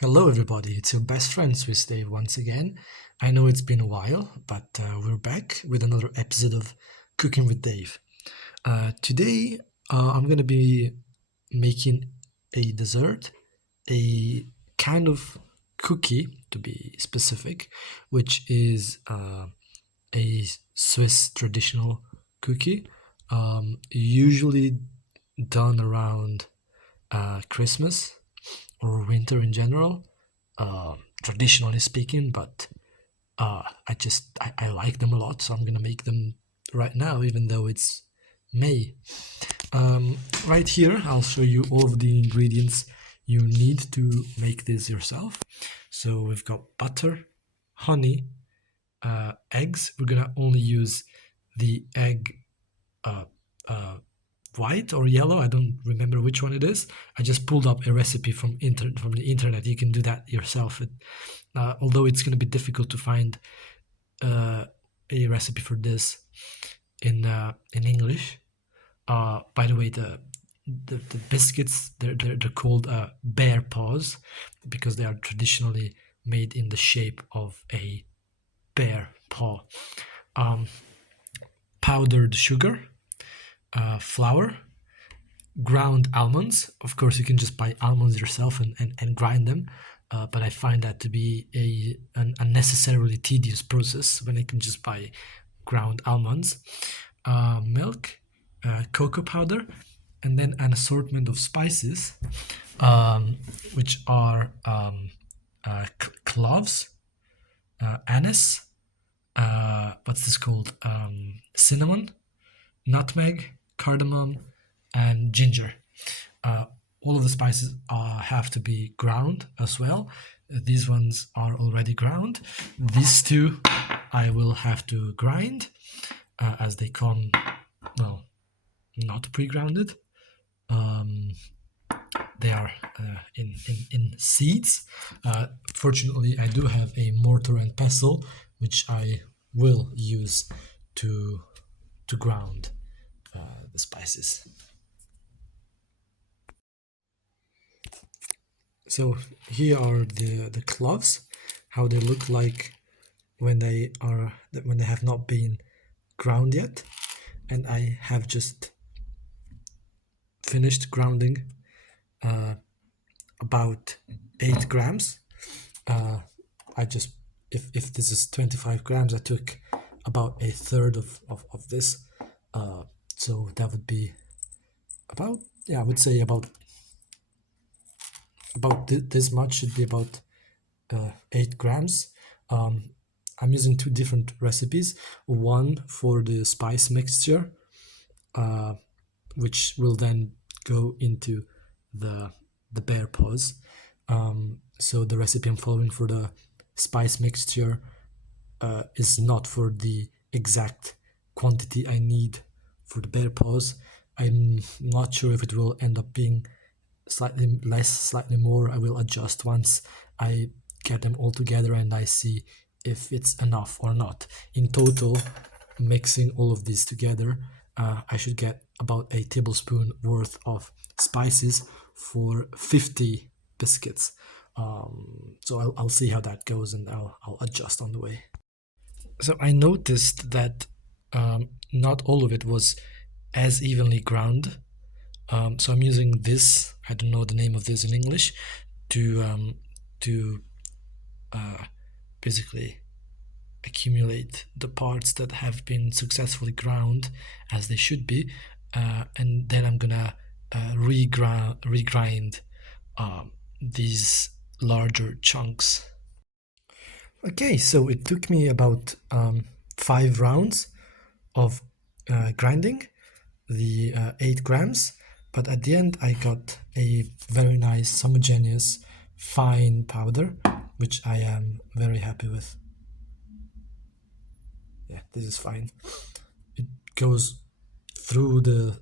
Hello, everybody. It's your best friend Swiss Dave once again. I know it's been a while, but we're back with another episode of Cooking with Dave. Today, I'm going to be making a dessert, a kind of cookie to be specific, which is a Swiss traditional cookie, usually done around Christmas or winter in general, traditionally speaking. But I like them a lot, so I'm gonna make them right now, even though it's May. Right here, I'll show you all of the ingredients you need to make this yourself. So we've got butter, honey, eggs. We're gonna only use the egg uh, uh, white or yellow. I don't remember which one it is. I just pulled up a recipe from the internet. You can do that yourself. Although it's going to be difficult to find a recipe for this in English. By the way, the biscuits they're called bear paws because they are traditionally made in the shape of a bear paw. Powdered sugar, flour, ground almonds. Of course, you can just buy almonds yourself and grind them, but I find that to be an unnecessarily tedious process when I can just buy ground almonds. Milk, cocoa powder, and then an assortment of spices, which are cloves, anise, what's this called? Cinnamon, nutmeg, cardamom, and ginger. All of the spices have to be ground as well. These ones are already ground. These two I will have to grind as they come, well, not pre-grounded. They are in seeds. Fortunately, I do have a mortar and pestle, which I will use to ground the spices. So here are the cloves, how they look like when they have not been ground yet, and I have just finished grounding about 8 grams. I just if this is 25 grams, I took about a third of this, so that would be about, yeah, I would say about this much should be about 8 grams. I'm using 2 different recipes, one for the spice mixture, which will then go into the bear paws. So the recipe I'm following for the spice mixture is not for the exact quantity I need for the bear paws. I'm not sure if it will end up being slightly less, slightly more. I will adjust once I get them all together and I see if it's enough or not. In total, mixing all of these together, I should get about a tablespoon worth of spices for 50 biscuits. So I'll see how that goes and I'll adjust on the way. So I noticed that not all of it was as evenly ground. So I'm using this, I don't know the name of this in English, to basically accumulate the parts that have been successfully ground as they should be, and then I'm gonna regrind these larger chunks. Okay, so it took me about 5 rounds of grinding the 8 grams, but at the end I got a very nice homogeneous fine powder, which I am very happy with. Yeah, this is fine. It goes through the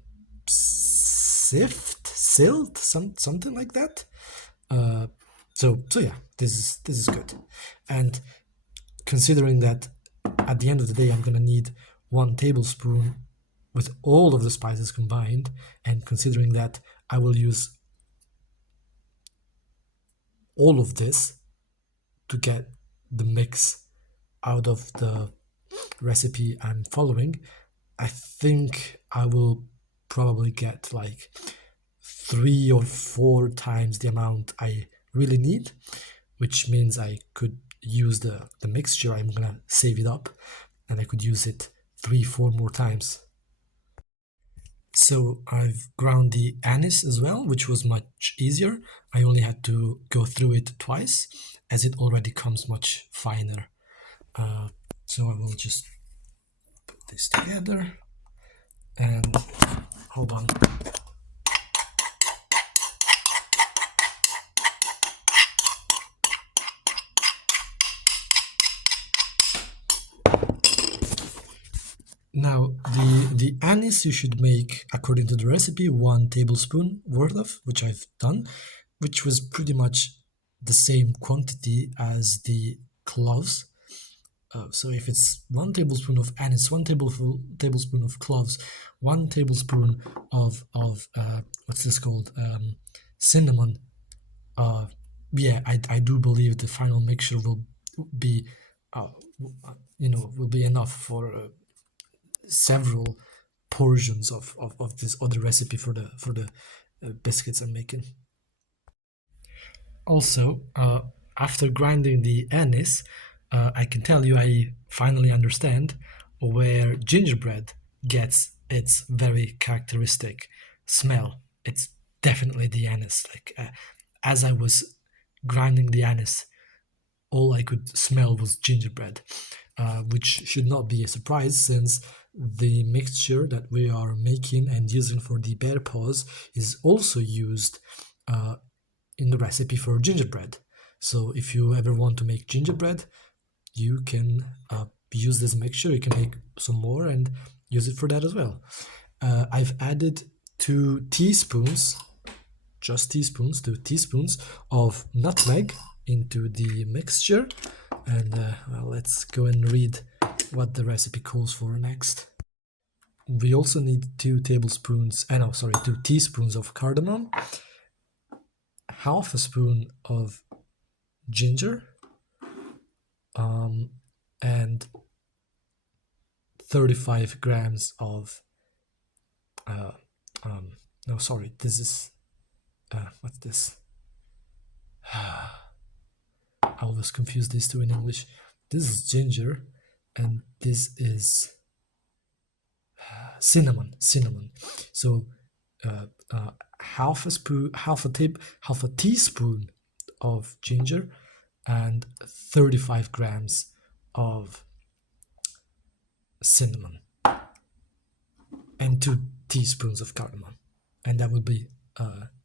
silt, something like that. So yeah, this is good. And considering that at the end of the day I'm gonna need 1 tablespoon with all of the spices combined, and considering that I will use all of this to get the mix out of the recipe I'm following, I think I will probably get like 3 or 4 times the amount I really need, which means I could use the mixture. I'm gonna save it up and I could use it 3, 4 more times. So I've ground the anise as well, which was much easier. I only had to go through it twice, as it already comes much finer. So I will just put this together and hold on. Now, the anise you should make, according to the recipe, 1 tablespoon worth of, which I've done, which was pretty much the same quantity as the cloves. So if it's 1 tablespoon of anise, 1 tablespoon of cloves, 1 tablespoon of what's this called, cinnamon. Yeah, I do believe the final mixture will be, will be enough for several portions of this other recipe for the biscuits I'm making. Also, after grinding the anise, I can tell you I finally understand where gingerbread gets its very characteristic smell. It's definitely the anise. Like as I was grinding the anise, all I could smell was gingerbread, which should not be a surprise since the mixture that we are making and using for the bear paws is also used in the recipe for gingerbread. So if you ever want to make gingerbread, you can use this mixture. You can make some more and use it for that as well. I've added 2 teaspoons, just teaspoons, 2 teaspoons of nutmeg into the mixture. And well, let's go and read what the recipe calls for next. We also need 2 teaspoons of cardamom, half a spoon of ginger, and 35 grams of no, sorry, this is what's this? I always confuse these two in English. This is ginger and this is cinnamon. So half a teaspoon of ginger and 35 grams of cinnamon and 2 teaspoons of cardamom, and that will be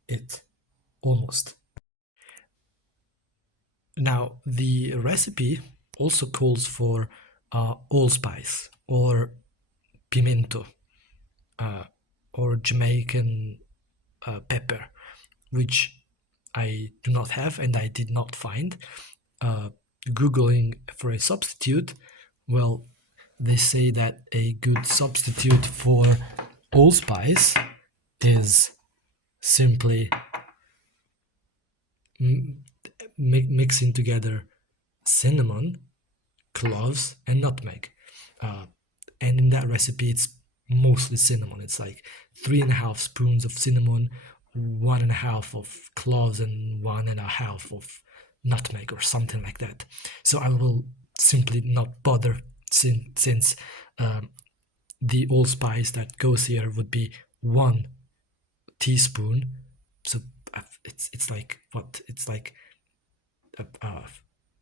it, almost. Now, the recipe also calls for allspice or pimento or Jamaican pepper, which I do not have and I did not find. Googling for a substitute, well, they say that a good substitute for allspice is simply mixing together cinnamon, cloves, and nutmeg. And in that recipe, it's mostly cinnamon. It's like 3.5 spoons of cinnamon, 1.5 of cloves, and 1.5 of nutmeg, or something like that. So I will simply not bother since the allspice that goes here would be 1 teaspoon. So it's like what? It's like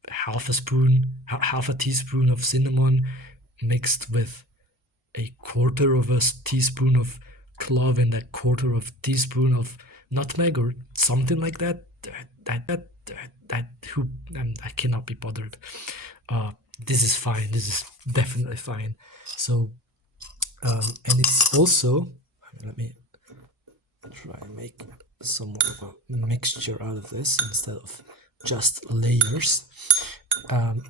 half a teaspoon of cinnamon mixed with a quarter of a teaspoon of clove and a quarter of a teaspoon of nutmeg, or something like that. I cannot be bothered. This is fine. This is definitely fine. So, and it's also, let me try and make some more of a mixture out of this instead of just layers. And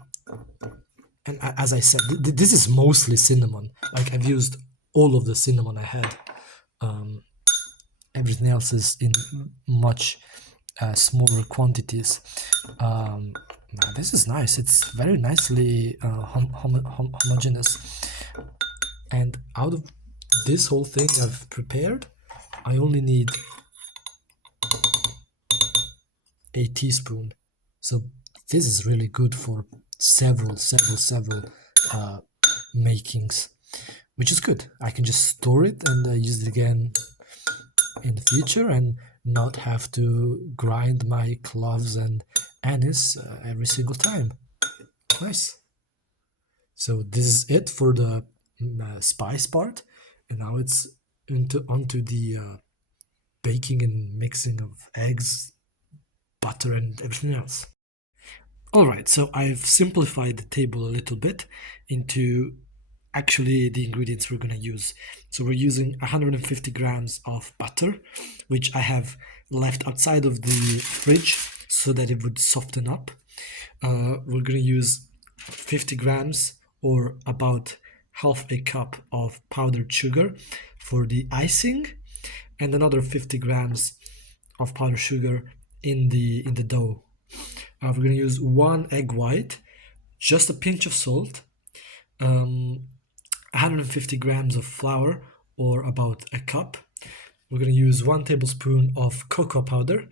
as I said, this is mostly cinnamon. Like, I've used all of the cinnamon I had. Everything else is in much smaller quantities. Now this is nice. It's very nicely homogeneous. And out of this whole thing I've prepared, I only need a teaspoon. So this is really good for several makings, which is good. I can just store it and use it again in the future and not have to grind my cloves and anise every single time. Nice. So this is it for the spice part, and now it's onto the baking and mixing of eggs, butter, and everything else. Alright, so I've simplified the table a little bit into actually the ingredients we're going to use. So we're using 150 grams of butter, which I have left outside of the fridge so that it would soften up. We're going to use 50 grams or about half a cup of powdered sugar for the icing, and another 50 grams of powdered sugar in the dough. We're going to use 1 egg white, just a pinch of salt, 150 grams of flour or about a cup. We're going to use 1 tablespoon of cocoa powder,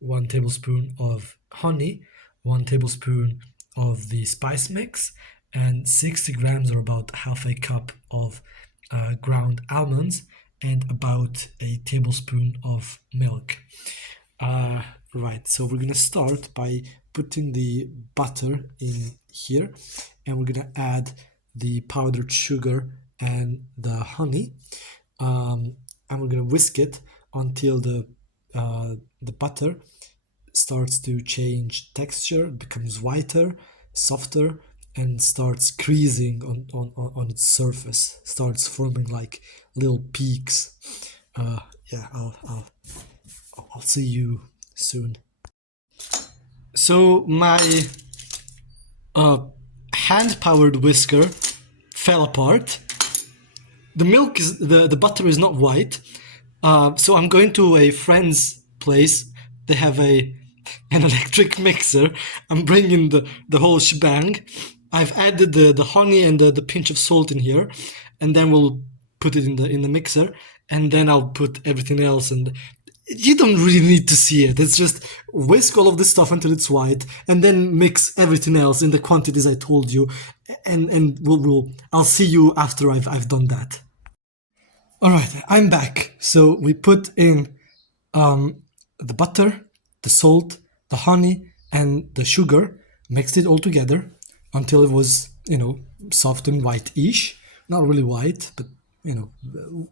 1 tablespoon of honey, 1 tablespoon of the spice mix, and 60 grams or about half a cup of ground almonds, and about a tablespoon of milk. Right, so we're gonna start by putting the butter in here, and we're gonna add the powdered sugar and the honey, and we're gonna whisk it until the butter starts to change texture, becomes whiter, softer, and starts creasing on its surface, starts forming like little peaks. Yeah, I'll see you soon. So my hand-powered whisker fell apart. The butter is not white, so I'm going to a friend's place. They have an electric mixer. I'm bringing the whole shebang. I've added the honey and the pinch of salt in here, and then we'll put it in the mixer, and then I'll put everything else. And you don't really need to see it. It's just whisk all of this stuff until it's white, and then mix everything else in the quantities I told you, and I'll see you after I've done that. All right, I'm back. So we put in the butter, the salt, the honey, and the sugar, mixed it all together until it was, soft and white-ish. Not really white, but,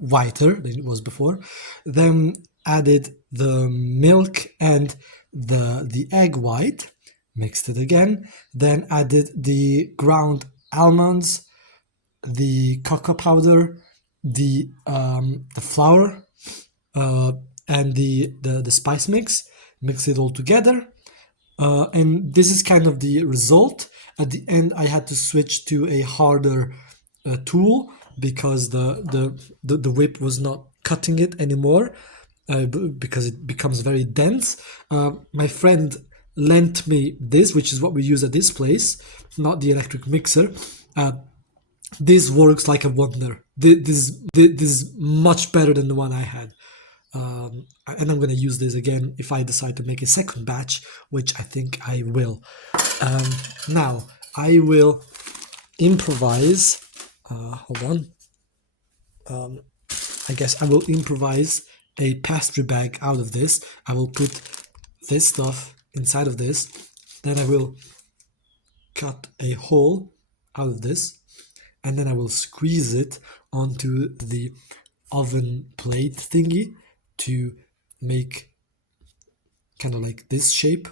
whiter than it was before. Then added the milk and the egg white, mixed it again. Then added the ground almonds, the cocoa powder, the flour, and the spice mix. Mix it all together, and this is kind of the result. At the end, I had to switch to a harder tool because the whip was not cutting it anymore, because it becomes very dense. My friend lent me this, which is what we use at this place, not the electric mixer. This works like a wonder. This is much better than the one I had. And I'm going to use this again if I decide to make a second batch, which I think I will. Now, I will improvise. Hold on. I guess I will improvise a pastry bag out of this. I will put this stuff inside of this. Then I will cut a hole out of this. And then I will squeeze it onto the oven plate thingy to make kind of like this shape,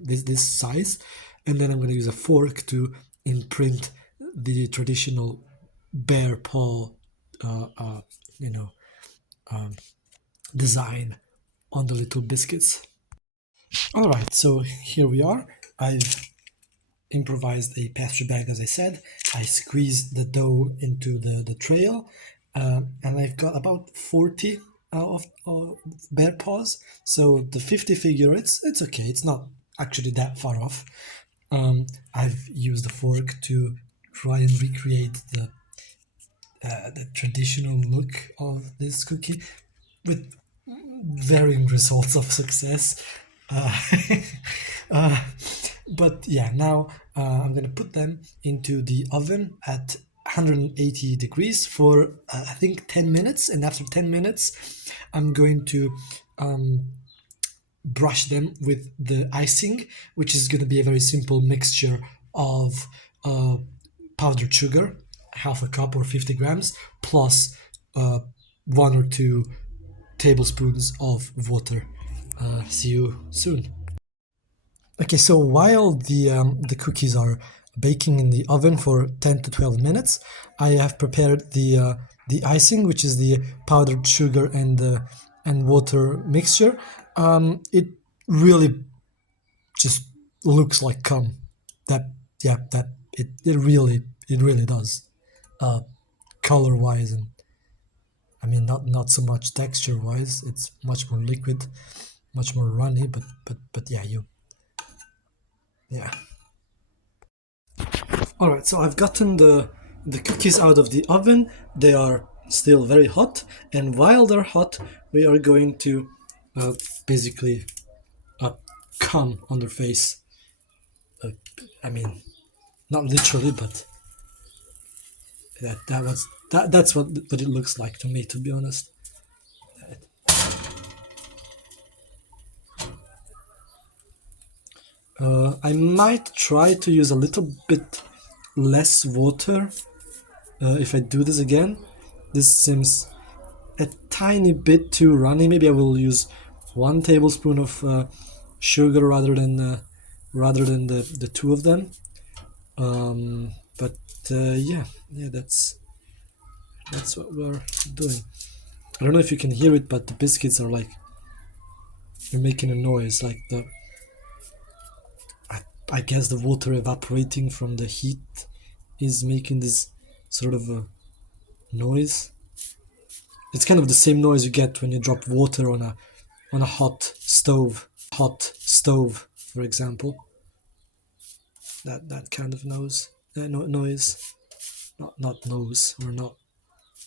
this size. And then I'm going to use a fork to imprint the traditional bear paw, design on the little biscuits. All right, so here we are. I've improvised a pastry bag, as I said. I squeezed the dough into the trail, and I've got about 40 of bear paws. So the 50 figure, it's okay. It's not actually that far off. I've used a fork to try and recreate the traditional look of this cookie with varying results of success. Uh, uh, but yeah, now I'm gonna put them into the oven at 180 degrees for I think 10 minutes, and after 10 minutes I'm going to brush them with the icing, which is going to be a very simple mixture of powdered sugar, half a cup or 50 grams, plus 1 or 2 tablespoons of water. See you soon. Okay, so while the cookies are baking in the oven for 10 to 12 minutes, I have prepared the icing, which is the powdered sugar and water mixture. It really just looks like cum. That yeah, that it really does. Color wise, and I mean not so much texture wise. It's much more liquid, much more runny. But yeah, yeah. All right, so I've gotten the cookies out of the oven. They are still very hot, and while they're hot, we are going to basically cum on their face. I mean, not literally, but that's what it looks like to me, to be honest. I might try to use a little bit less water if I do this again. This seems a tiny bit too runny. Maybe I will use 1 tablespoon of sugar rather than the two of them. But yeah, that's what we're doing. I don't know if you can hear it, but the biscuits are like they're making a noise, like I guess the water evaporating from the heat is making this sort of a noise. It's kind of the same noise you get when you drop water on a hot stove, for example. That kind of noise. Not nose. We're not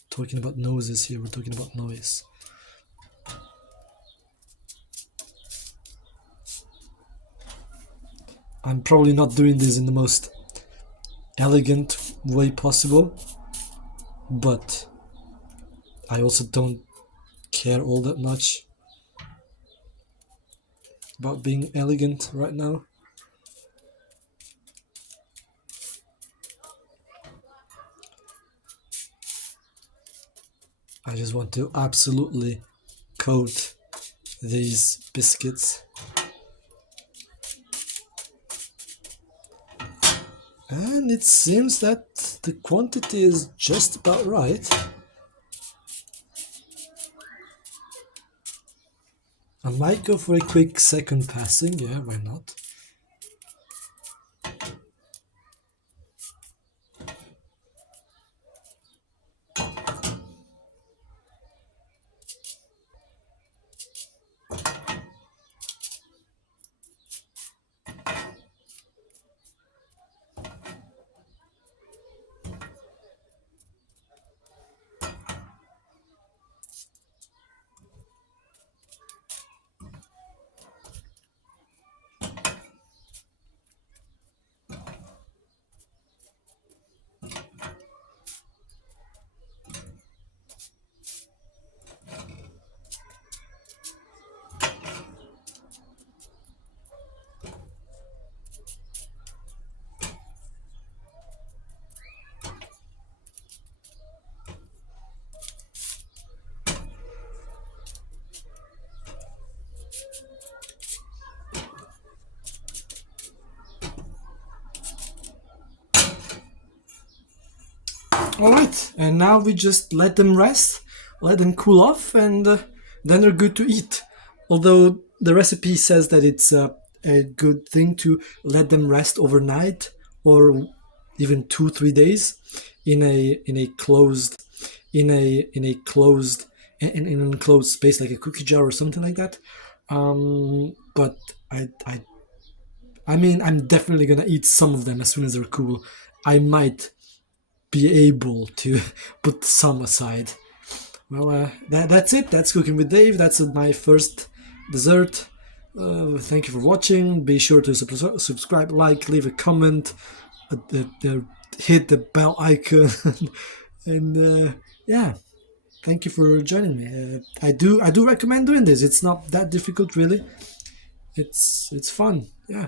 talking about noses here. We're talking about noise. I'm probably not doing this in the most elegant way possible, but I also don't care all that much about being elegant right now. I just want to absolutely coat these biscuits. And it seems that the quantity is just about right. I might go for a quick second passing, yeah, why not? All right, and now we just let them rest, let them cool off, and then they're good to eat. Although the recipe says that it's a good thing to let them rest overnight or even 2 3 days in a closed in an enclosed space like a cookie jar or something like that. But I mean, I'm definitely gonna eat some of them as soon as they're cool. I might be able to put some aside. Well, that's it. That's Cooking with Dave. That's my first dessert. Thank you for watching. Be sure to subscribe, like, leave a comment, hit the bell icon, and yeah. Thank you for joining me. I do recommend doing this. It's not that difficult, really. It's fun. Yeah.